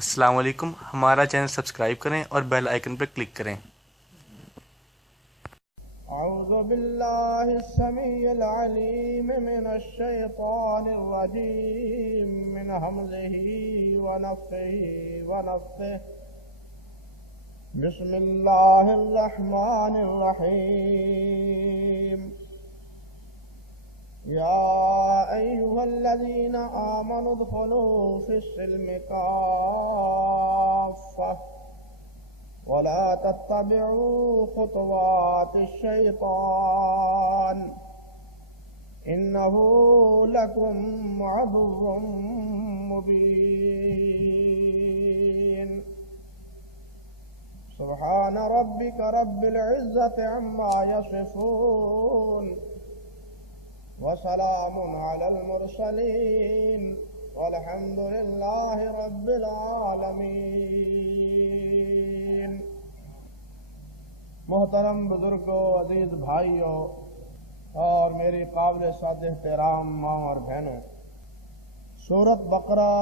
السلام علیکم، ہمارا چینل سبسکرائب کریں اور بیل آئیکن پر کلک کریں۔ اعوذ باللہ السمیع العلیم من الشیطان الرجیم من حمزہ ونفخہ ونفثہ۔ بسم اللہ الرحمن الرحیم۔ یا ایہا الذین آمنوا ادخلوا فی السلم کافہ ولا تتبعوا خطوات الشیطان انہ لکم عدو مبین۔ سبحان ربک رب العزة عما یصفون وسلام علی المرسلین والحمد للہ رب العالمین۔ محترم بزرگوں، عزیز بھائیوں اور میری قابل سعادت احترام ماں اور بہنوں، سورۃ بقرہ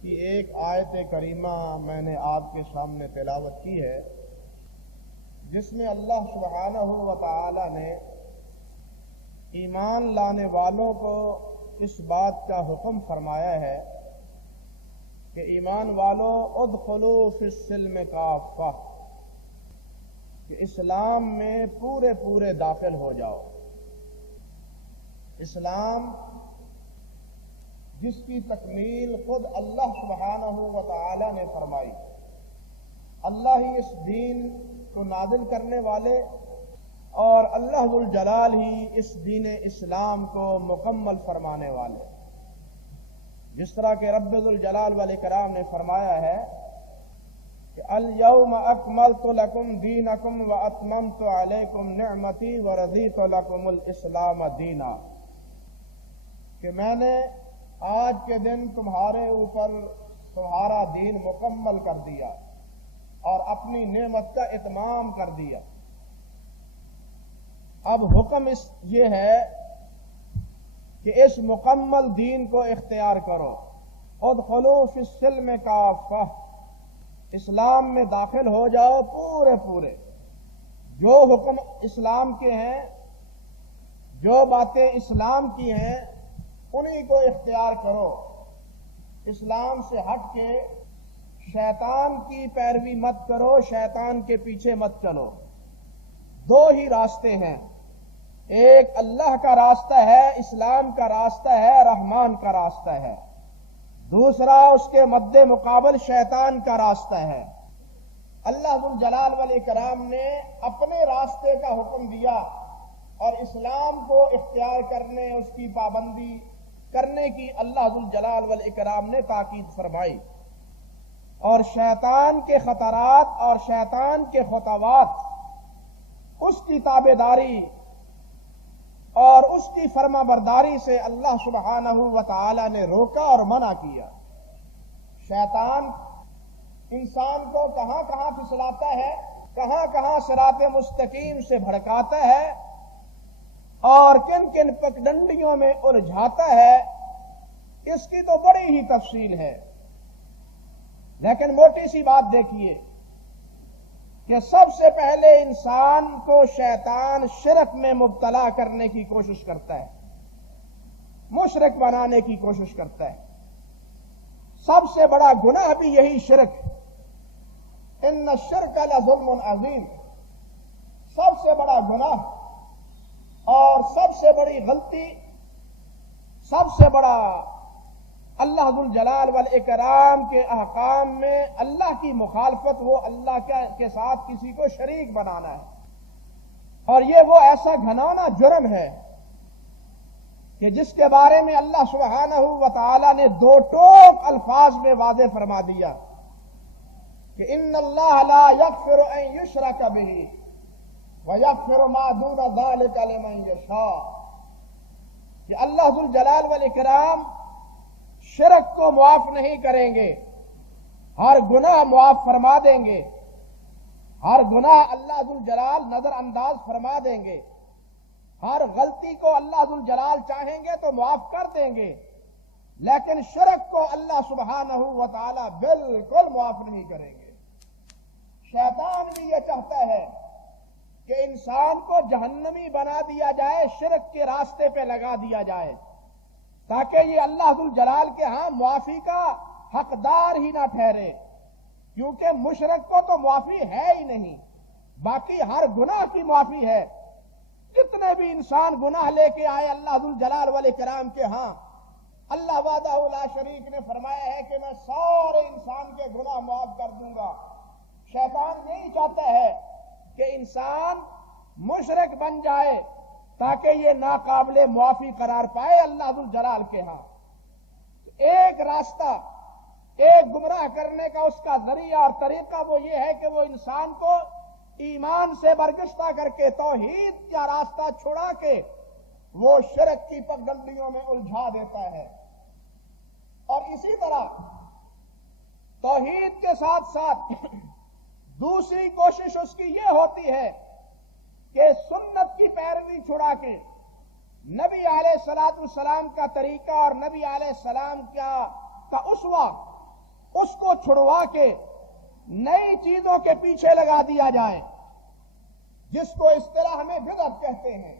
کی ایک آیت کریمہ میں نے آپ کے سامنے تلاوت کی ہے، جس میں اللہ سبحانہ و تعالی نے ایمان لانے والوں کو اس بات کا حکم فرمایا ہے کہ ایمان والوں ادخلوا فی السلم کافہ، کہ اسلام میں پورے پورے داخل ہو جاؤ۔ اسلام جس کی تکمیل خود اللہ سبحانہ و تعالی نے فرمائی، اللہ ہی اس دین کو نازل کرنے والے اور اللہ ذو الجلال ہی اس دین اسلام کو مکمل فرمانے والے۔ جس طرح کہ رب ذو الجلال والاکرام نے فرمایا ہے کہ الیوم اکملت لکم دینکم واتممت علیکم نعمتی ورضیت لکم الاسلام دینا، کہ میں نے آج کے دن تمہارے اوپر تمہارا دین مکمل کر دیا اور اپنی نعمت کا اتمام کر دیا۔ اب حکم یہ ہے کہ اس مکمل دین کو اختیار کرو۔ ادخلوا فی السلم کافہ، اسلام میں داخل ہو جاؤ پورے پورے۔ جو حکم اسلام کے ہیں، جو باتیں اسلام کی ہیں، انہی کو اختیار کرو۔ اسلام سے ہٹ کے شیطان کی پیروی مت کرو، شیطان کے پیچھے مت چلو۔ دو ہی راستے ہیں، ایک اللہ کا راستہ ہے، اسلام کا راستہ ہے، رحمان کا راستہ ہے۔ دوسرا اس کے مد مقابل شیطان کا راستہ ہے۔ اللہ ذو الجلال والاکرام نے اپنے راستے کا حکم دیا اور اسلام کو اختیار کرنے، اس کی پابندی کرنے کی اللہ ذو الجلال والاکرام نے تاکید فرمائی، اور شیطان کے خطرات اور شیطان کے خطوات، اس کی تابعداری اور اس کی فرما برداری سے اللہ سبحانہ و تعالی نے روکا اور منع کیا۔ شیطان انسان کو کہاں کہاں پھسلاتا ہے، کہاں کہاں صراط مستقیم سے بھڑکاتا ہے اور کن کن پگڈنڈیوں میں الجھاتا ہے، اس کی تو بڑی ہی تفصیل ہے، لیکن موٹی سی بات دیکھیے کہ سب سے پہلے انسان کو شیطان شرک میں مبتلا کرنے کی کوشش کرتا ہے، مشرک بنانے کی کوشش کرتا ہے۔ سب سے بڑا گناہ بھی یہی شرک، ان الشرک لظلم عظیم، سب سے بڑا گناہ اور سب سے بڑی غلطی، سب سے بڑا اللہ ذو الجلال والاکرام کے احکام میں اللہ کی مخالفت، وہ اللہ کے ساتھ کسی کو شریک بنانا ہے۔ اور یہ وہ ایسا گھناؤنا جرم ہے کہ جس کے بارے میں اللہ سبحانہ و تعالی نے دو ٹوک الفاظ میں واضح فرما دیا کہ ان اللہ لا یغفر ان یشرک بہ ویغفر ما دون ذلک لمن یشاء، کہ اللہ ذو الجلال والاکرام شرک کو معاف نہیں کریں گے، ہر گناہ معاف فرما دیں گے، ہر گناہ اللہ ذو الجلال نظر انداز فرما دیں گے، ہر غلطی کو اللہ ذو الجلال چاہیں گے تو معاف کر دیں گے، لیکن شرک کو اللہ سبحانہ و تعالی بالکل معاف نہیں کریں گے۔ شیطان بھی یہ چاہتا ہے کہ انسان کو جہنمی بنا دیا جائے، شرک کے راستے پہ لگا دیا جائے، تاکہ یہ اللہ ذوالجلال کے ہاں معافی کا حقدار ہی نہ ٹھہرے، کیونکہ مشرک کو تو معافی ہے ہی نہیں، باقی ہر گناہ کی معافی ہے۔ جتنے بھی انسان گناہ لے کے آئے اللہ ذوالجلال والاکرام کے ہاں، اللہ وحدہ لا شریک نے فرمایا ہے کہ میں سارے انسان کے گناہ معاف کر دوں گا۔ شیطان یہی چاہتا ہے کہ انسان مشرک بن جائے تاکہ یہ ناقابل معافی قرار پائے اللہ ذوالجلال کے ہاں۔ ایک راستہ، ایک گمراہ کرنے کا اس کا ذریعہ اور طریقہ وہ یہ ہے کہ وہ انسان کو ایمان سے برگشتہ کر کے توحید کا راستہ چھڑا کے وہ شرک کی پگڈنڈیوں میں الجھا دیتا ہے، اور اسی طرح توحید کے ساتھ ساتھ دوسری کوشش اس کی یہ ہوتی ہے کہ سنت کی پیروی چھڑا کے نبی علیہ الصلوۃ والسلام کا طریقہ اور نبی علیہ السلام کا اسوہ اس کو چھڑوا کے نئی چیزوں کے پیچھے لگا دیا جائے، جس کو اصطلاح میں بدعت کہتے ہیں۔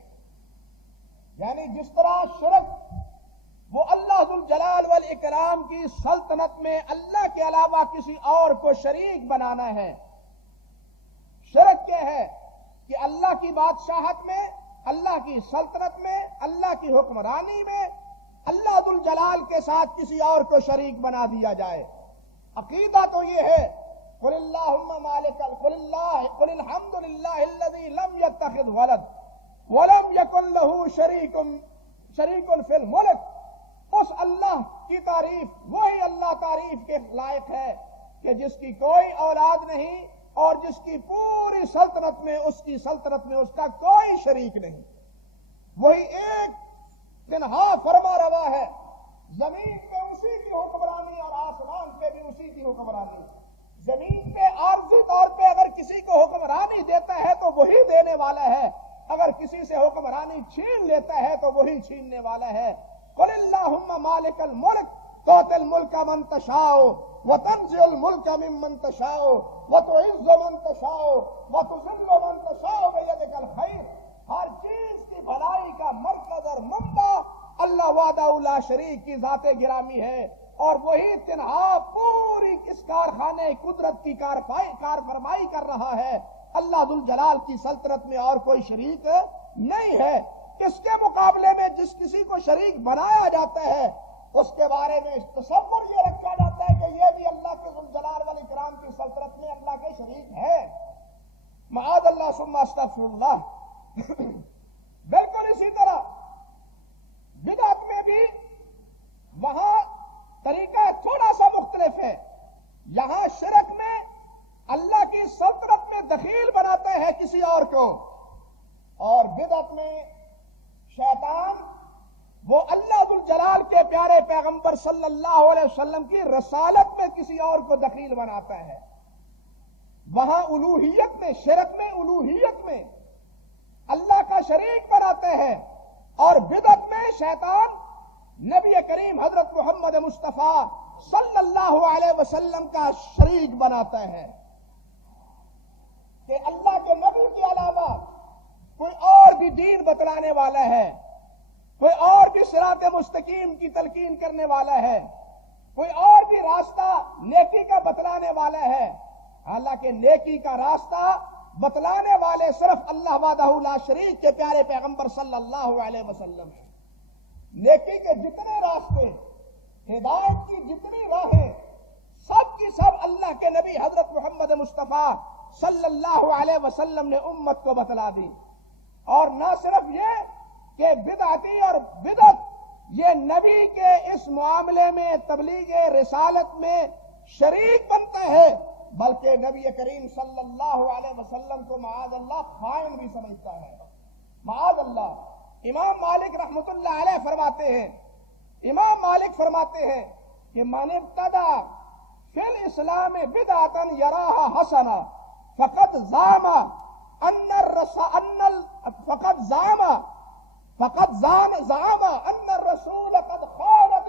یعنی جس طرح شرک وہ اللہ ذوالجلال والاکرام کی سلطنت میں اللہ کے علاوہ کسی اور کو شریک بنانا ہے، شرک کیا ہے کہ اللہ کی بادشاہت میں، اللہ کی سلطنت میں، اللہ کی حکمرانی میں اللہ ذوالجلال کے ساتھ کسی اور کو شریک بنا دیا جائے۔ عقیدہ تو یہ ہے قل اللہم مالک قل الحمد للہ الذی لم یتخذ ولد ولم یکن لہ شریک فی الملک۔ اس اللہ کی تعریف، وہی اللہ تعریف کے لائق ہے کہ جس کی کوئی اولاد نہیں اور جس کی پوری سلطنت میں، اس کی سلطنت میں اس کا کوئی شریک نہیں۔ وہی ایک تنہا فرما روا ہے، زمین پہ اسی کی حکمرانی اور آسمان پہ بھی اسی کی حکمرانی۔ زمین پہ عارضی طور پہ اگر کسی کو حکمرانی دیتا ہے تو وہی دینے والا ہے، اگر کسی سے حکمرانی چھین لیتا ہے تو وہی چھیننے والا ہے۔ قل اللہم مالک الملک تؤتی الملک من تشاء وتنزع الملک ممن تشاء وتعز من تشاء وتذل من تشاء بیدک الخیر۔ ہر چیز کی بھلائی کا مرکز اور منبع اللہ وحدہ لا شریک کی ذات گرامی ہے، اور وہی تنہا پوری اس کارخانے قدرت کی کارفرمائی کر رہا ہے۔ اللہ ذوالجلال کی سلطنت میں اور کوئی شریک نہیں ہے۔ اس کے مقابلے میں جس کسی کو شریک بنایا جاتا ہے اس کے بارے میں تصور یہ رکھا جاتا ہے کہ یہ بھی اللہ کے ذوالجلال والاکرام کی سلطنت میں اللہ کے شریک ہے۔ معاذ اللہ ثم استغفر اللہ۔ بالکل اسی طرح بدعت میں بھی وہاں طریقہ تھوڑا سا مختلف ہے۔ یہاں شرک میں اللہ کی سلطنت میں دخیل بناتا ہے کسی اور کو، اور بدعت میں شیطان وہ اللہ ذوالجلال کے پیارے پیغمبر صلی اللہ علیہ وسلم کی رسالت میں کسی اور کو دخیل بناتا ہے۔ وہاں الوہیت میں، شرک میں، الوہیت میں اللہ کا شریک بناتے ہیں، اور بدعت میں شیطان نبی کریم حضرت محمد مصطفیٰ صلی اللہ علیہ وسلم کا شریک بناتا ہے کہ اللہ کے نبی کے علاوہ کوئی اور بھی دین بتلانے والا ہے، کوئی اور بھی صراط مستقیم کی تلقین کرنے والا ہے، کوئی اور بھی راستہ نیکی کا بتلانے والا ہے۔ حالانکہ نیکی کا راستہ بتلانے والے صرف اللہ وحدہ لا شریک کے پیارے پیغمبر صلی اللہ علیہ وسلم ہیں۔ نیکی کے جتنے راستے، ہدایت کی جتنی راہیں، سب کی سب اللہ کے نبی حضرت محمد مصطفیٰ صلی اللہ علیہ وسلم نے امت کو بتلا دی۔ اور نہ صرف یہ کہ بدعتی اور بدعت یہ نبی کے اس معاملے میں، تبلیغ رسالت میں شریک بنتا ہے، بلکہ نبی کریم صلی اللہ علیہ وسلم کو معاذ اللہ خائن بھی سمجھتا ہے۔ معاذ اللہ۔ امام مالک رحمت اللہ علیہ فرماتے ہیں، امام مالک فرماتے ہیں کہ من ابتدع فی الاسلام بدعتا یراہا حسنا فقد زعم ان الرسول قد خالت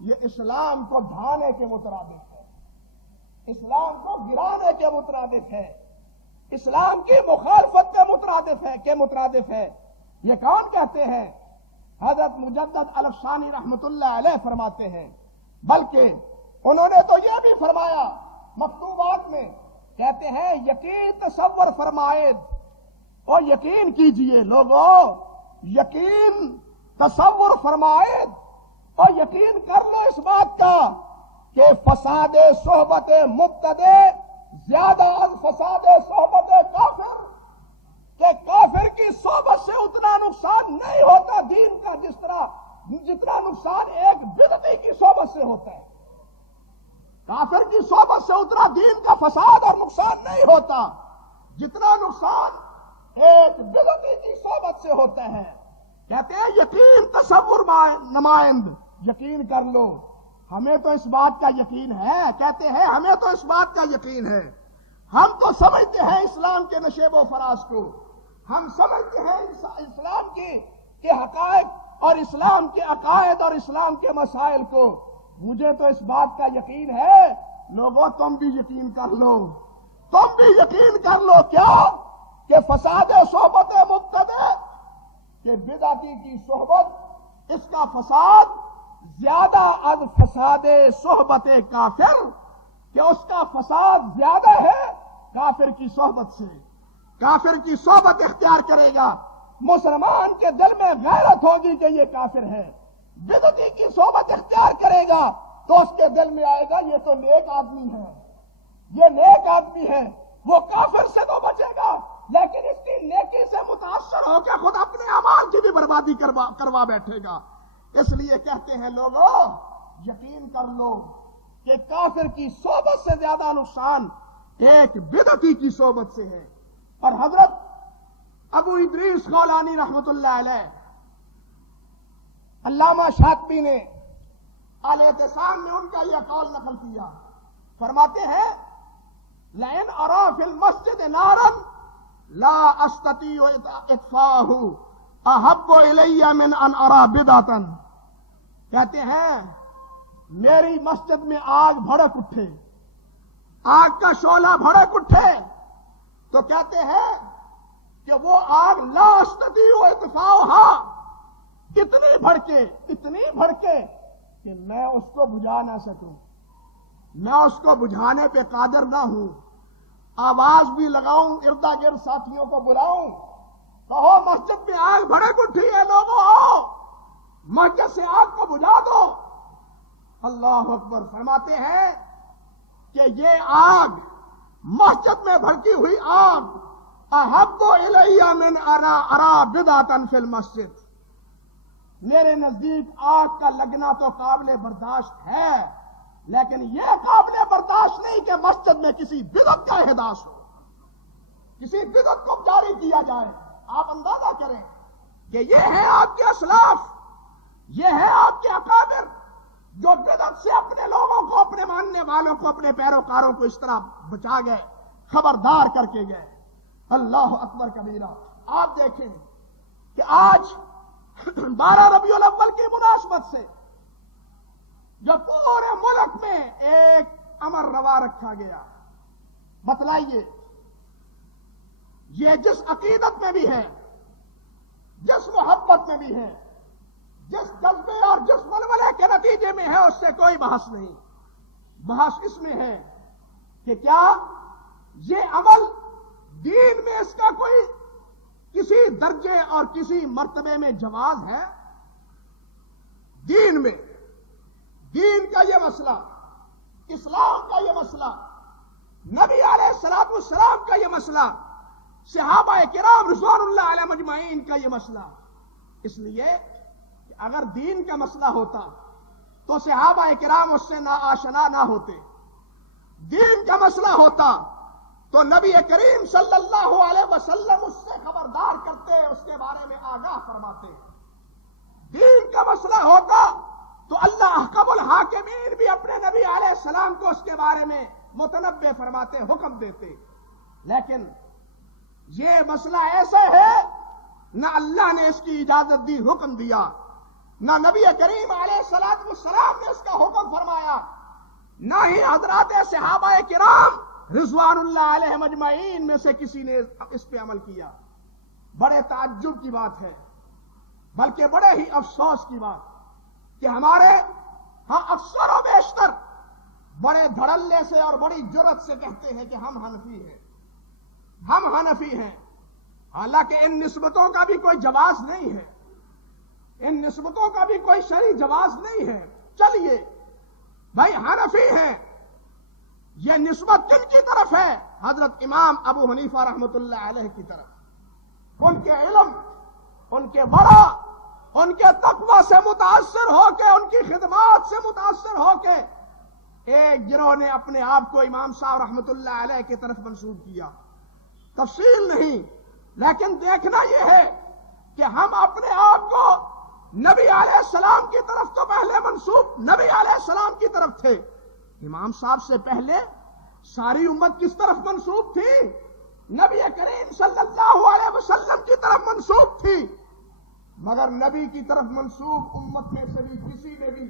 یہ اسلام کو ڈھانے کے مترادف ہے، اسلام کو گرانے کے مترادف ہے، اسلام کی مخالفت کے مترادف ہے۔ یہ کون کہتے ہیں؟ حضرت مجدد الفسانی رحمت اللہ علیہ فرماتے ہیں، بلکہ انہوں نے تو یہ بھی فرمایا مکتوبات میں، کہتے ہیں یقین تصور فرمائے اور یقین کیجئے لوگوں، یقین تصور فرمائے اور یقین کر لو اس بات کا کہ فساد صحبت مبتدع زیادہ از فساد صحبت کافر، کہ کافر کی صحبت سے اتنا نقصان نہیں ہوتا دین کا جتنا نقصان ایک بدعتی کی صحبت سے ہوتا ہے۔ کافر کی صحبت سے اتنا دین کا فساد اور نقصان نہیں ہوتا جتنا نقصان ایک بدعتی کی صحبت سے ہوتا ہے۔ کہتے ہیں یقین تصور نمائند، یقین کر لو، ہمیں تو اس بات کا یقین ہے، کہتے ہیں ہمیں تو اس بات کا یقین ہے، ہم تو سمجھتے ہیں اسلام کے نشیب و فراز کو، ہم سمجھتے ہیں اسلام کے حقائق اور اسلام کے عقائد اور اسلام کے مسائل کو، مجھے تو اس بات کا یقین ہے، لوگوں تم بھی یقین کر لو، تم بھی یقین کر لو، کیا کہ فساد صحبت مبتدع، کہ بدعتی کی صحبت اس کا فساد زیادہ از فساد صحبت کافر، کہ اس کا فساد زیادہ ہے کافر کی صحبت سے۔ کافر کی صحبت اختیار کرے گا، مسلمان کے دل میں غیرت ہوگی کہ یہ کافر ہے، بدعتی کی صحبت اختیار کرے گا تو اس کے دل میں آئے گا یہ تو نیک آدمی ہے، یہ نیک آدمی ہے، وہ کافر سے تو بچے گا لیکن اس کی نیکی سے متاثر ہو کے خود اپنے اعمال کی بھی بربادی کروا بیٹھے گا۔ اس لیے کہتے ہیں لوگوں یقین کر لو کہ کافر کی صحبت سے زیادہ نقصان ایک بدعتی کی صحبت سے ہے۔ اور حضرت ابو ادریس خولانی رحمت اللہ علیہ، علامہ شاطبی نے الاعتصام میں ان کا یہ قول نقل کیا، فرماتے ہیں لئن ارا فی المسجد نارا لا استطیع اطفاءہ احب الی من ان ارا بدعتا، کہتے ہیں میری مسجد میں آگ بھڑک اٹھے، آگ کا شعلہ بھڑک اٹھے تو کہتے ہیں کہ وہ آگ لا استطیع اطفاءہا، اتنی بھڑکے کہ میں اس کو بجھا نہ سکوں، میں اس کو بجھانے پہ قادر نہ ہوں، آواز بھی لگاؤں، اردا گرد ساتھیوں کو بلاؤں، کہو مسجد میں آگ بھڑک اٹھی ہے، لوگوں آؤ مسجد سے آگ کو بجھا دو۔ اللہ اکبر، فرماتے ہیں کہ یہ آگ، مسجد میں بھڑکی ہوئی آگ، احب الی من ارا بدعتا فی المسجد، میرے نزدیک آگ کا لگنا تو قابل برداشت ہے لیکن یہ قابل برداشت نہیں کہ مسجد میں کسی بدعت کا احداث ہو، کسی بدعت کو جاری کیا جائے۔ آپ اندازہ کریں کہ یہ ہے آپ کے اسلاف، یہ ہے آپ کے اکابر جو بدعت سے اپنے لوگوں کو، اپنے ماننے والوں کو، اپنے پیروکاروں کو اس طرح بچا گئے، خبردار کر کے گئے۔ اللہ اکبر کبیرہ۔ آپ دیکھیں کہ آج 12 ربیع الاول کی مناسبت سے جو پورے ملک میں ایک امر روا رکھا گیا، بتلائیے یہ جس عقیدت میں بھی ہے، جس محبت میں بھی ہے، جس جذبے اور جس ولولے کے نتیجے میں ہے، اس سے کوئی بحث نہیں، بحث اس میں ہے کہ کیا یہ عمل دین میں اس کا کوئی کسی درجے اور کسی مرتبے میں جواز ہے؟ دین میں، دین کا یہ مسئلہ، اسلام کا یہ مسئلہ، نبی علیہ الصلوۃ والسلام کا یہ مسئلہ، صحابہ کرام رضوان اللہ علیہ مجمعین کا یہ مسئلہ، اس لیے کہ اگر دین کا مسئلہ ہوتا تو صحابہ کرام اس سے آشنا نہ ہوتے، دین کا مسئلہ ہوتا تو نبی کریم صلی اللہ علیہ وسلم اس سے خبردار کرتے، اس کے بارے میں آگاہ فرماتے۔ دین کا مسئلہ ہوتا تو اللہ احکم الحاکمین بھی اپنے نبی علیہ السلام کو اس کے بارے میں متنبہ فرماتے، حکم دیتے۔ لیکن یہ مسئلہ ایسا ہے، نہ اللہ نے اس کی اجازت دی، حکم دیا، نہ نبی کریم علیہ السلام نے اس کا حکم فرمایا، نہ ہی حضرات صحابہ کرام رضوان اللہ علیہم اجمعین میں سے کسی نے اس پہ عمل کیا۔ بڑے تعجب کی بات ہے، بلکہ بڑے ہی افسوس کی بات کہ ہمارے ہاں اکثر و بیشتر بڑے دھڑلے سے اور بڑی جرت سے کہتے ہیں کہ ہم حنفی ہیں، ہم حنفی ہیں، حالانکہ ان نسبتوں کا بھی کوئی جواز نہیں ہے، ان نسبتوں کا بھی کوئی شرعی جواز نہیں ہے۔ چلیے بھائی حنفی ہیں، یہ نسبت کن کی طرف ہے؟ حضرت امام ابو حنیفہ رحمۃ اللہ علیہ کی طرف۔ ان کے علم، ان کے بڑا، ان کے تقوی سے متاثر ہو کے، ان کی خدمات سے متاثر ہو کے ایک گروہ نے اپنے آپ کو امام صاحب رحمۃ اللہ علیہ کی طرف منسوب کیا۔ تفصیل نہیں، لیکن دیکھنا یہ ہے کہ ہم اپنے آپ کو نبی علیہ السلام کی طرف تو پہلے منسوب نبی علیہ السلام کی طرف تھے، امام صاحب سے پہلے ساری امت کس طرف منسوب تھی؟ نبی کریم صلی اللہ علیہ وسلم کی طرف منسوب تھی، مگر نبی کی طرف منسوب امت میں سے بھی کسی نے بھی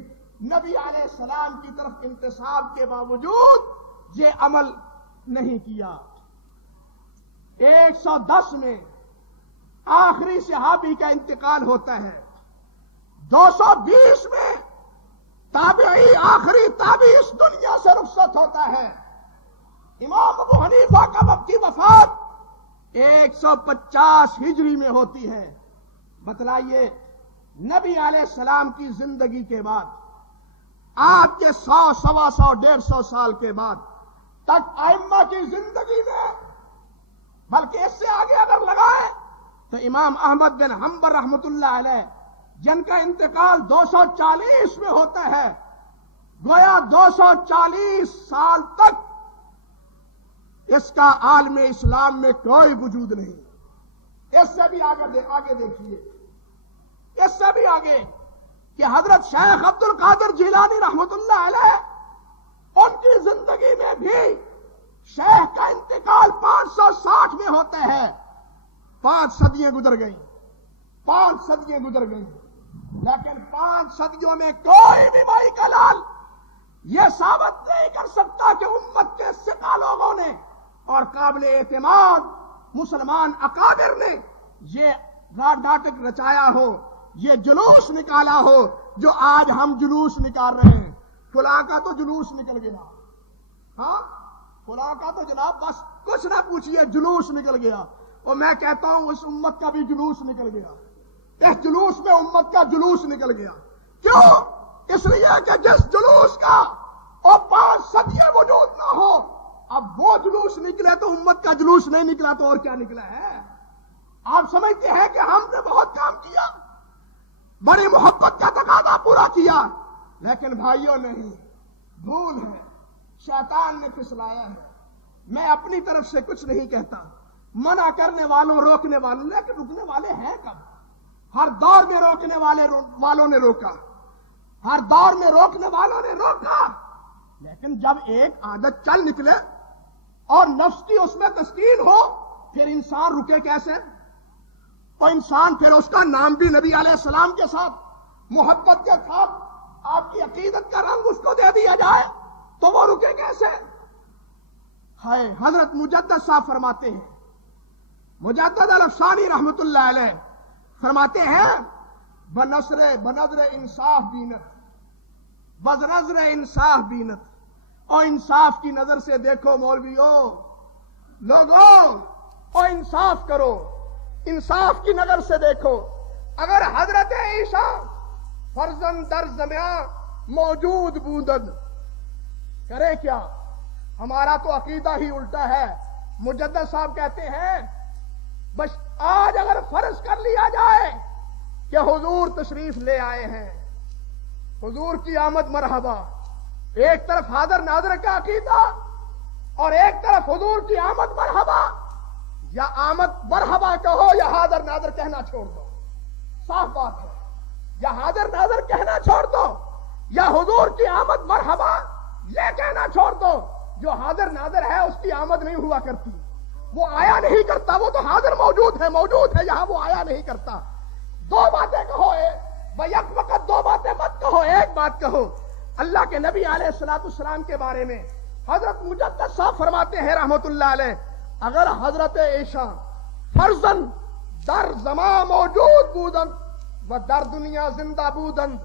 نبی علیہ السلام کی طرف انتساب کے باوجود یہ عمل نہیں کیا۔ 110 میں آخری صحابی کا انتقال ہوتا ہے، 220 میں تابعی آخری تابعی اس دنیا سے رخصت ہوتا ہے۔ امام ابو حنیفہ کی وفات 150 ہجری میں ہوتی ہے۔ بتلائیے نبی علیہ السلام کی زندگی کے بعد، آپ کے 100، 125، 150 سال کے بعد تک ائمہ کی زندگی میں، بلکہ اس سے آگے اگر لگائیں تو امام احمد بن حنبل رحمۃ اللہ علیہ، جن کا انتقال 240 میں ہوتا ہے، گویا 240 سال تک اس کا عالم اسلام میں کوئی وجود نہیں۔ اس سے بھی آگے دیکھیے، اس سے بھی آگے کہ حضرت شیخ عبد القادر جیلانی رحمۃ اللہ علیہ، ان کی زندگی میں بھی شیخ کا انتقال 560 میں ہوتا ہے۔ 5 صدیاں گزر گئیں، 5 صدیاں گزر گئیں، لیکن 5 صدیوں میں کوئی بھی بھائی کا لال یہ ثابت نہیں کر سکتا کہ امت کے ثقہ لوگوں نے اور قابل اعتماد مسلمان اکابر نے یہ ناٹک رچایا ہو، یہ جلوس نکالا ہو جو آج ہم جلوس نکال رہے ہیں۔ فلاں کا تو جلوس نکل گیا، ہاں فلاں کا تو جناب بس کچھ نہ پوچھئے جلوس نکل گیا، اور میں کہتا ہوں اس امت کا بھی جلوس نکل گیا، اس جلوس میں امت کا جلوس نکل گیا۔ کیوں؟ اس لیے کہ جس جلوس کا اور 5 صدیاں وجود نہ ہو، اب وہ جلوس نکلے تو امت کا جلوس نہیں نکلا تو اور کیا نکلا ہے؟ آپ سمجھتے ہیں کہ ہم نے بہت کام کیا، بڑی محبت کا تقاضا پورا کیا، لیکن بھائیوں نہیں، بھول ہے، شیطان نے پھسلایا ہے۔ میں اپنی طرف سے کچھ نہیں کہتا، منع کرنے والوں، روکنے والوں، لیکن رکنے والے ہیں کب؟ ہر دور میں روکنے والوں نے روکا، ہر دور میں روکنے والوں نے روکا، لیکن جب ایک عادت چل نکلے اور نفس کی اس میں تسکین ہو، پھر انسان رکے کیسے؟ اور انسان پھر اس کا نام بھی نبی علیہ السلام کے ساتھ محبت کے ساتھ آپ کی عقیدت کا رنگ اس کو دے دیا جائے تو وہ رکے کیسے؟ ہائے، حضرت مجدد صاحب فرماتے ہیں، مجدد الافسانی رحمت اللہ علیہ فرماتے ہیں، بنظر انصاف بینت، بنظر انصاف بینت، اور انصاف کی نظر سے دیکھو مولویوں، لوگوں، اور انصاف کرو، انصاف کی نظر سے دیکھو۔ اگر حضرت عیسیٰ فرزند در زمیاں موجود بودند، کرے کیا؟ ہمارا تو عقیدہ ہی الٹا ہے۔ مجدد صاحب کہتے ہیں بس آج اگر فرض کر لیا جائے کہ حضور تشریف لے آئے ہیں، حضور کی آمد مرحبا، ایک طرف حاضر ناظر کا عقیدہ اور ایک طرف حضور کی آمد مرحبا، یا آمد مرحبا کہو یا حاضر ناظر کہنا چھوڑ دو، صاف بات ہے، یا حاضر ناظر کہنا چھوڑ دو یا حضور کی آمد مرحبا یہ کہنا چھوڑ دو۔ جو حاضر ناظر ہے اس کی آمد نہیں ہوا کرتی، وہ آیا نہیں کرتا، وہ تو حاضر موجود ہے یہاں وہ آیا نہیں کرتا۔ دو باتیں کہو، یک وقت دو باتیں مت کہو، ایک بات کہو۔ اللہ کے نبی علیہ السلام کے بارے میں حضرت مجدد صاحب فرماتے ہیں رحمت اللہ علیہ، اگر حضرت عیسیٰ فرزن در زمان موجود بودند و در دنیا زندہ بودند،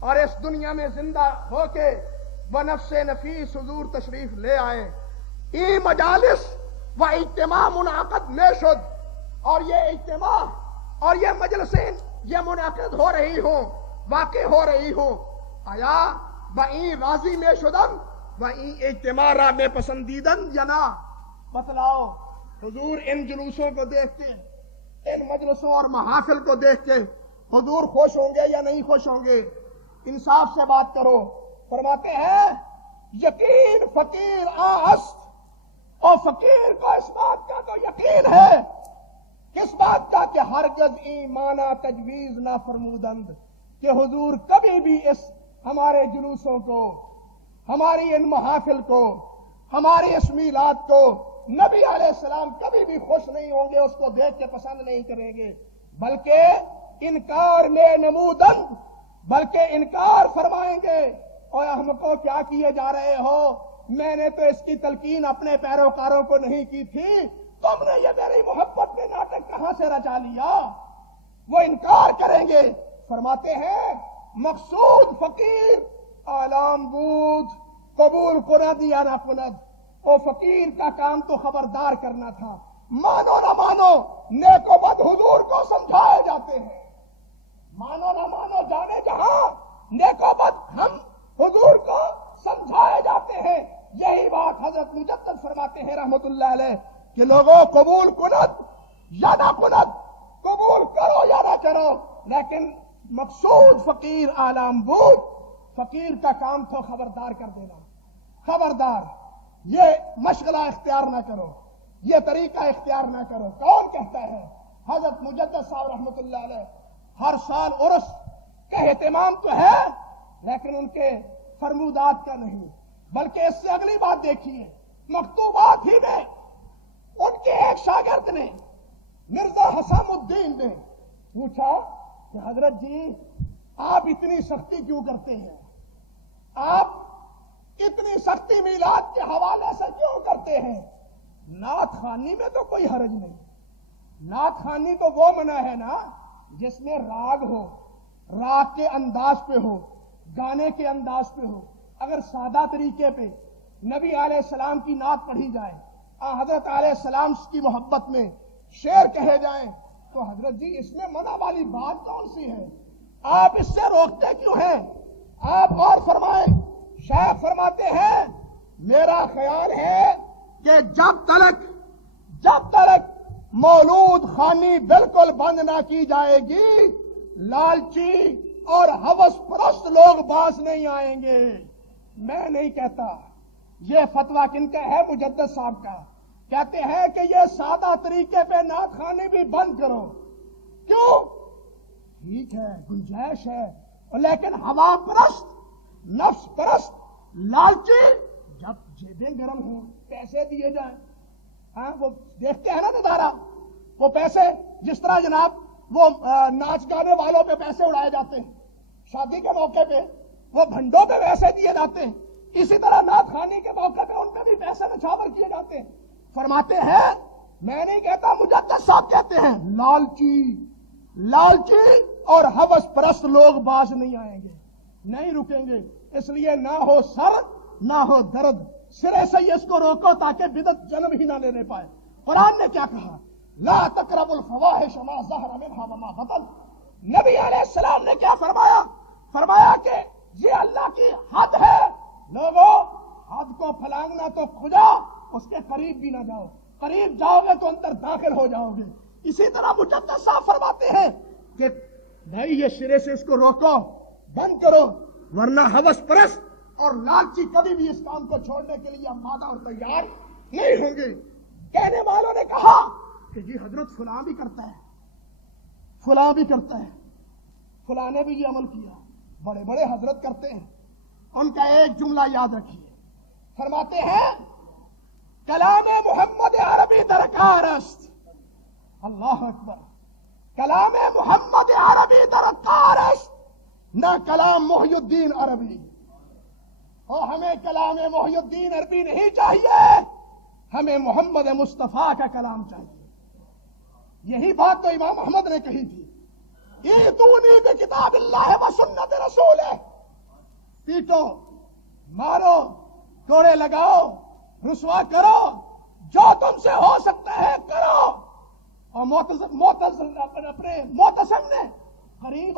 اور اس دنیا میں زندہ ہو کے وہ نفس نفیس حضور تشریف لے آئے، ای مجالس و اجتماع منعقد میں شد، اور یہ اجتماع اور یہ مجلسیں یہ منعقد ہو رہی ہوں، واقع ہو رہی ہوں، آیا و این راضی میں شدن و این اجتماع را میں پسندیدن یا نہ؟ بتلاؤ حضور ان جلوسوں کو دیکھ کے، ان مجلسوں اور محافل کو دیکھ کے حضور خوش ہوں گے یا نہیں خوش ہوں گے؟ انصاف سے بات کرو۔ فرماتے ہیں یقین فقیر آست، اور فقیر کو اس بات کا تو یقین ہے، کس بات کا؟ کہ ہرگز ایمانہ تجویز نہ فرمودند، کہ حضور کبھی بھی اس ہمارے جلوسوں کو، ہماری ان محافل کو، ہماری اس میلاد کو نبی علیہ السلام کبھی بھی خوش نہیں ہوں گے، اس کو دیکھ کے پسند نہیں کریں گے، بلکہ انکار میں نمودند، بلکہ انکار فرمائیں گے، اور ہم کو کیا کیے جا رہے ہو؟ میں نے تو اس کی تلقین اپنے پیروکاروں کو نہیں کی تھی، تم نے یہ میری محبت میں ناٹک کہاں سے رچا لیا؟ وہ انکار کریں گے۔ فرماتے ہیں مقصود فقیر عالم بود، قبول کند یا نہ کند، وہ فقیر کا کام تو خبردار کرنا تھا، مانو نہ مانو نیک و بد حضور کو سمجھائے جاتے ہیں، مانو نہ مانو جانے جہاں نیک و بد ہم حضور کو سمجھائے جاتے ہیں۔ یہی بات حضرت مجدد فرماتے ہیں رحمت اللہ علیہ کہ لوگوں قبول کند یا نہ کند، قبول کرو یا نہ کرو، لیکن مقصود فقیر عالم بود، فقیر کا کام تو خبردار کر دینا، خبردار یہ مشغلہ اختیار نہ کرو، یہ طریقہ اختیار نہ کرو۔ کون کہتا ہے؟ حضرت مجدد صاحب رحمت اللہ علیہ۔ ہر سال عرس کا اہتمام تو ہے، لیکن ان کے فرمودات کا نہیں، بلکہ اس سے اگلی بات دیکھیے، مکتوبات ہی میں ان کے ایک شاگرد نے مرزا حسام الدین نے پوچھا کہ حضرت جی آپ اتنی سختی کیوں کرتے ہیں؟ آپ اتنی سختی میلاد کے حوالے سے کیوں کرتے ہیں؟ نعت خوانی میں تو کوئی حرج نہیں، نعت خوانی تو وہ منع ہے نا جس میں راگ ہو، راگ کے انداز پہ ہو، گانے کے انداز پہ ہو۔ اگر سادہ طریقے پہ نبی علیہ السلام کی نعت پڑھی جائے، حضرت علیہ السلام کی محبت میں شعر کہے جائیں، تو حضرت جی اس میں منع والی بات کون سی ہے؟ آپ اس سے روکتے کیوں ہیں؟ آپ اور فرمائیں۔ شیخ فرماتے ہیں میرا خیال ہے کہ جب تک مولود خوانی بالکل بند نہ کی جائے گی، لالچی اور ہوس پرست لوگ باز نہیں آئیں گے۔ میں نہیں کہتا، یہ فتویٰ کن کا ہے؟ مجدد صاحب کا۔ کہتے ہیں کہ یہ سادہ طریقے پہ نعت خوانی بھی بند کرو۔ کیوں؟ ٹھیک ہے، گنجائش ہے، لیکن ہوا پرست، نفس پرست، لالچی، جب جیبیں گرم ہوں پیسے دیے جائیں، ہاں وہ دیکھتے ہیں نا نظارہ، وہ پیسے جس طرح جناب وہ ناچ گانے والوں پہ پیسے اڑائے جاتے ہیں، شادی کے موقع پہ وہ بھنڈوں پہ پیسے دیے جاتے ہیں، اسی طرح نعت خوانی کے موقع پہ ان پہ بھی پیسے نچھاور کیے جاتے ہیں۔ فرماتے ہیں میں نہیں کہتا، مجدد صاحب کہتے ہیں لالچی اور ہوس پرست لوگ باز نہیں آئیں گے، نہیں رکیں گے، اس لیے نہ ہو سر نہ ہو درد، سرے سے اس کو روکو تاکہ بدعت جنم ہی نہ لینے پائے۔ قرآن نے کیا کہا؟ لا تقربوا الفواحش ما ظہر منها وما بطن۔ نبی علیہ السلام نے کیا فرمایا؟ فرمایا کہ یہ اللہ کی حد ہے، لوگوں حد کو پھلانگنا تو کھجا، اس کے قریب بھی نہ جاؤ، قریب جاؤ گے تو اندر داخل ہو جاؤ گے۔ اسی طرح مجدد صاحب فرماتے ہیں کہ بھائی یہ سرے سے اس کو روکو، بند کرو، ورنہ ہوس پرست اور لالچی کبھی بھی اس کام کو چھوڑنے کے لیے آمادہ اور تیار نہیں ہوں گے۔ کہنے والوں نے کہا کہ جی حضرت فلاں بھی کرتا ہے، فلاں بھی کرتا ہے، فلاں نے بھی یہ عمل کیا، بڑے بڑے حضرت کرتے ہیں۔ ان کا ایک جملہ یاد رکھیے، فرماتے ہیں کلام محمد عربی درکار است، اللہ اکبر، کلام محمد عربی درکار است نہ کلام محی الدین عربی. اور ہمیں کلام محی الدین عربی نہیں چاہیے، ہمیں محمد مصطفیٰ کا کلام چاہیے. یہی بات تو امام احمد نے کہی تھی، ایتونی بکتاب اللہ و سنت رسول. پیٹو، مارو، کوڑے لگاؤ، رسوا کرو، جو تم سے ہو سکتا ہے کرو. اور اپنے معتصم نے قریب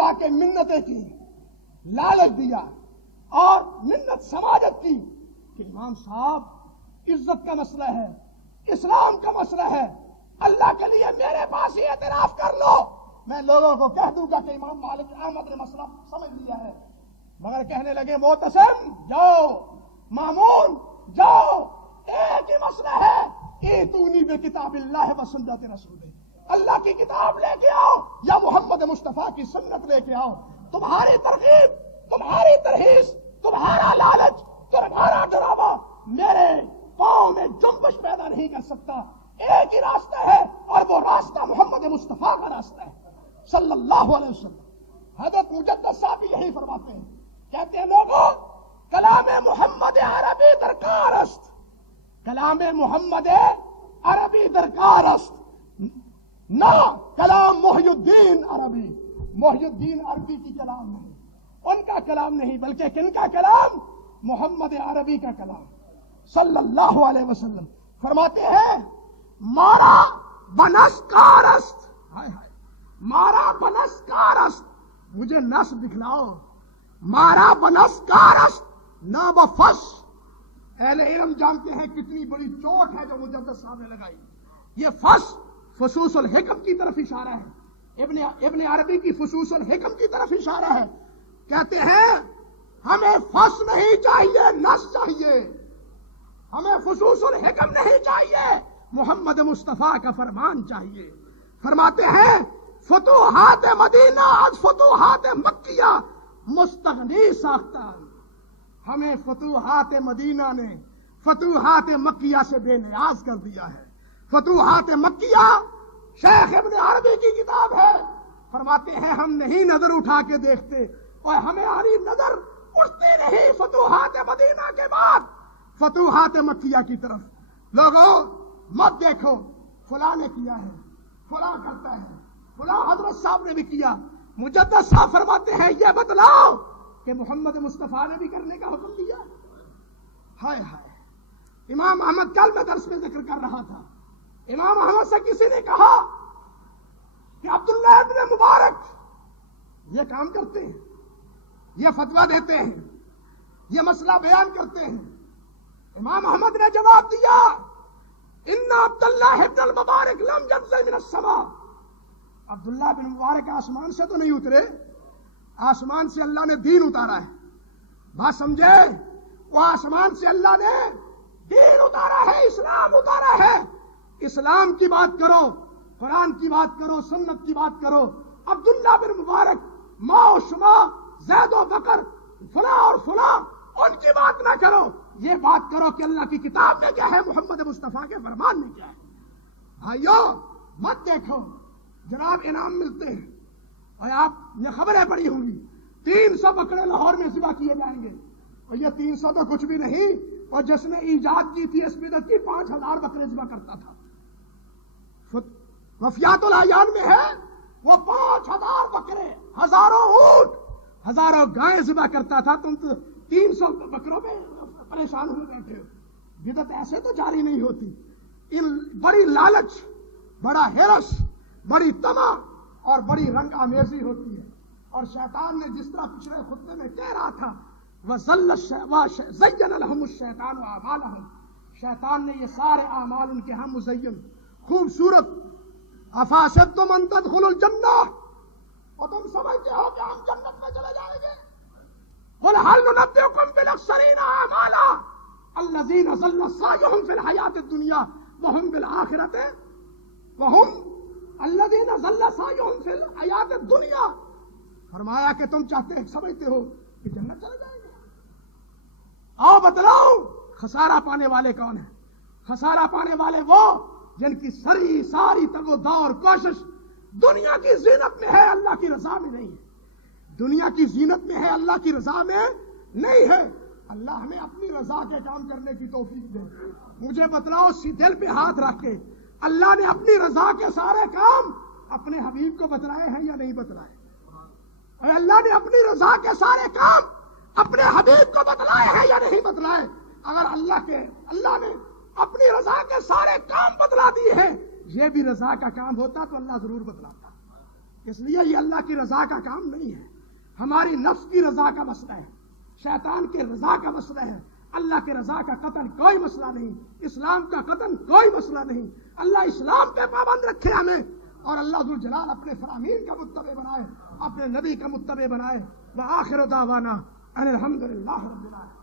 آ کے منتیں کی، لالچ دیا اور منت سماجت کی کہ امام صاحب عزت کا مسئلہ ہے، اسلام کا مسئلہ ہے، اللہ کے لیے میرے پاس ہی اعتراف کر لو، میں لوگوں کو کہہ دوں گا کہ امام مالک احمد نے مسئلہ سمجھ لیا ہے. مگر کہنے لگے معتصم جاؤ، مامون جاؤ، ایک ہی مسئلہ ہے، ایتونی بکتاب اللہ و سنت رسول. اللہ کی کتاب لے کے آؤ یا محمد مصطفیٰ کی سنت لے کے آؤ. تمہاری ترغیب، تمہاری ترہیس، تمہارا لالچ، تمہارا ڈراوا میرے پاؤں میں جنبش پیدا نہیں کر سکتا. ایک ہی راستہ ہے اور وہ راستہ محمد مصطفیٰ کا راستہ ہے صلی اللہ علیہ وسلم. حضرت مجدد صاحب یہی فرماتے ہیں، کہتے ہیں لوگوں کلام محمد عربی درکار است، کلام محمد عربی درکار است نہ کلام محی الدین عربی. محی الدین عربی کی کلام نہیں، ان کا کلام نہیں، بلکہ کن کا کلام؟ محمد عربی کا کلام صلی اللہ علیہ وسلم. فرماتے ہیں مارا بنسکار است، مارا بنسکار است، مجھے نس دکھلاؤ. مارا بنسکار است نہ بفس. اہل علم جانتے ہیں کتنی بڑی چوٹ ہے جو مجدد صاحب نے لگائی. یہ فس فصوص الحکم کی طرف اشارہ ہے، ابن عربی کی فصوص الحکم کی طرف اشارہ ہے. کہتے ہیں ہمیں فس نہیں چاہیے، نس چاہیے. ہمیں فصوص الحکم نہیں چاہیے، محمد مصطفیٰ کا فرمان چاہیے. فرماتے ہیں فتوحات مدینہ از فتوحات مکیہ مستغنی ساختہ. ہمیں فتوحات مدینہ نے فتوحات مکیہ سے بے نیاز کر دیا ہے. فتوحات مکیہ شیخ ابن عربی کی کتاب ہے. فرماتے ہیں ہم نہیں نظر اٹھا کے دیکھتے اور ہماری نظر اٹھتی نہیں فتوحات مدینہ کے بعد فتوحات مکیہ کی طرف. لوگوں مت دیکھو فلاں نے کیا ہے، فلاں کرتا ہے، فلاں حضرت صاحب نے بھی کیا. مجدد صاحب فرماتے ہیں یہ بتلاؤ کہ محمد مصطفیٰ نے بھی کرنے کا حکم دیا. ہائے ہائے. امام احمد کل میں درس میں ذکر کر رہا تھا، امام احمد سے کسی نے کہا کہ عبداللہ ابن مبارک یہ کام کرتے ہیں، یہ فتویٰ دیتے ہیں، یہ مسئلہ بیان کرتے ہیں. امام احمد نے جواب دیا ان عبداللہ ابن المبارک لم ينزل من السماء. عبداللہ بن مبارک آسمان سے تو نہیں اترے، آسمان سے اللہ نے دین اتارا ہے. بات سمجھے؟ وہ آسمان سے اللہ نے دین اتارا ہے، اسلام اتارا ہے. اسلام کی بات کرو، قرآن کی بات کرو، سنت کی بات کرو. عبداللہ بن مبارک، ماں و شما، زید و بکر، فلاں اور فلاں، ان کی بات نہ کرو. یہ بات کرو کہ اللہ کی کتاب میں کیا ہے، محمد مصطفیٰ کے فرمان میں کیا ہے. بھائیو مت دیکھو جناب انعام ملتے ہیں، اور آپ نے خبریں پڑھی ہوں گی 300 بکرے لاہور میں ذبح کیے جائیں گے. اور یہ 300 تو کچھ بھی نہیں، اور جس نے ایجاد کی تھی اس بدعت کی 5000 بکرے ذبح کرتا تھا. وفیات الاعیان میں ہے وہ 5000 بکرے، ہزاروں اونٹ، ہزاروں گائیں ذبح کرتا تھا. تم تو 300 بکروں میں پریشان ہوئے بیٹھے ہو. بدعت ایسے تو جاری نہیں ہوتی. ان بڑی لالچ، بڑا ہرس، بڑی طمع اور بڑی رنگ آمیزی ہوتی ہے. اور شیطان نے جس طرح پچھلے خطبے میں کہہ رہا تھا وَزَيَّنَ لَهُمُ الشَّيْطَانُ أَعْمَالَهُمْ، شیطان نے یہ سارے اعمال ان کے ہم مزین خوبصورت. أَفَحَسِبْتُمْ أَن تَدْخُلُوا الْجَنَّةَ، اور تم سمجھتے ہو کہ ہم جنت میں چلے جائیں گے. قُلْ هَلْ نُنَبِّئُكُمْ بِالْأَخْسَرِينَ أَعْمَالًا الَّذِينَ ضَلَّ سَعْيُهُمْ فِي الْحَيَاةِ الدُّنْيَا وَهُمْ بِالْآخِرَةِ وَهُمْ الَّذِينَ ضَلَّ سَعْيُهُمْ فِي الْحَيَاةِ الدُّنْيَا. فرمایا کہ تم چاہتے سمجھتے ہو کہ جنت چلے جائیں گے. آؤ بتلاؤ خسارہ پانے والے کون ہیں؟ خسارہ پانے والے وہ جن کی ساری تگ و دو اور کوشش دنیا کی زینت میں ہے، اللہ کی رضا میں نہیں ہے، دنیا کی زینت میں ہے، اللہ کی رضا میں نہیں ہے۔ اللہ ہمیں اپنی رضا کے کام کرنے کی توفیق دے۔ مجھے بتلاؤ، اسی دل پہ ہاتھ رکھ کے اللہ نے اپنی رضا کے سارے کام اپنے حبیب کو بتلائے ہیں یا نہیں بتلائے؟ اور اللہ نے اپنی رضا کے سارے کام اپنے حبیب کو بتلائے ہیں یا نہیں بتلائے؟ اگر اللہ نے اپنی رضا کے سارے کام بتلا دیے ہیں، یہ بھی رضا کا کام ہوتا تو اللہ ضرور بتلاتا۔ اس لیے یہ اللہ کی رضا کا کام نہیں ہے، ہماری نفس کی رضا کا مسئلہ ہے، شیطان کی رضا کا مسئلہ ہے۔ اللہ کے رضا کا قتل کوئی مسئلہ نہیں، اسلام کا قتل کوئی مسئلہ نہیں۔ اللہ اسلام پہ پابند رکھے ہمیں، اور اللہ ذوالجلال اپنے فرامین کا متبع بنائے، اپنے نبی کا متبع بنائے۔ وآخر دعوانا ان الحمدللہ رب العالمین۔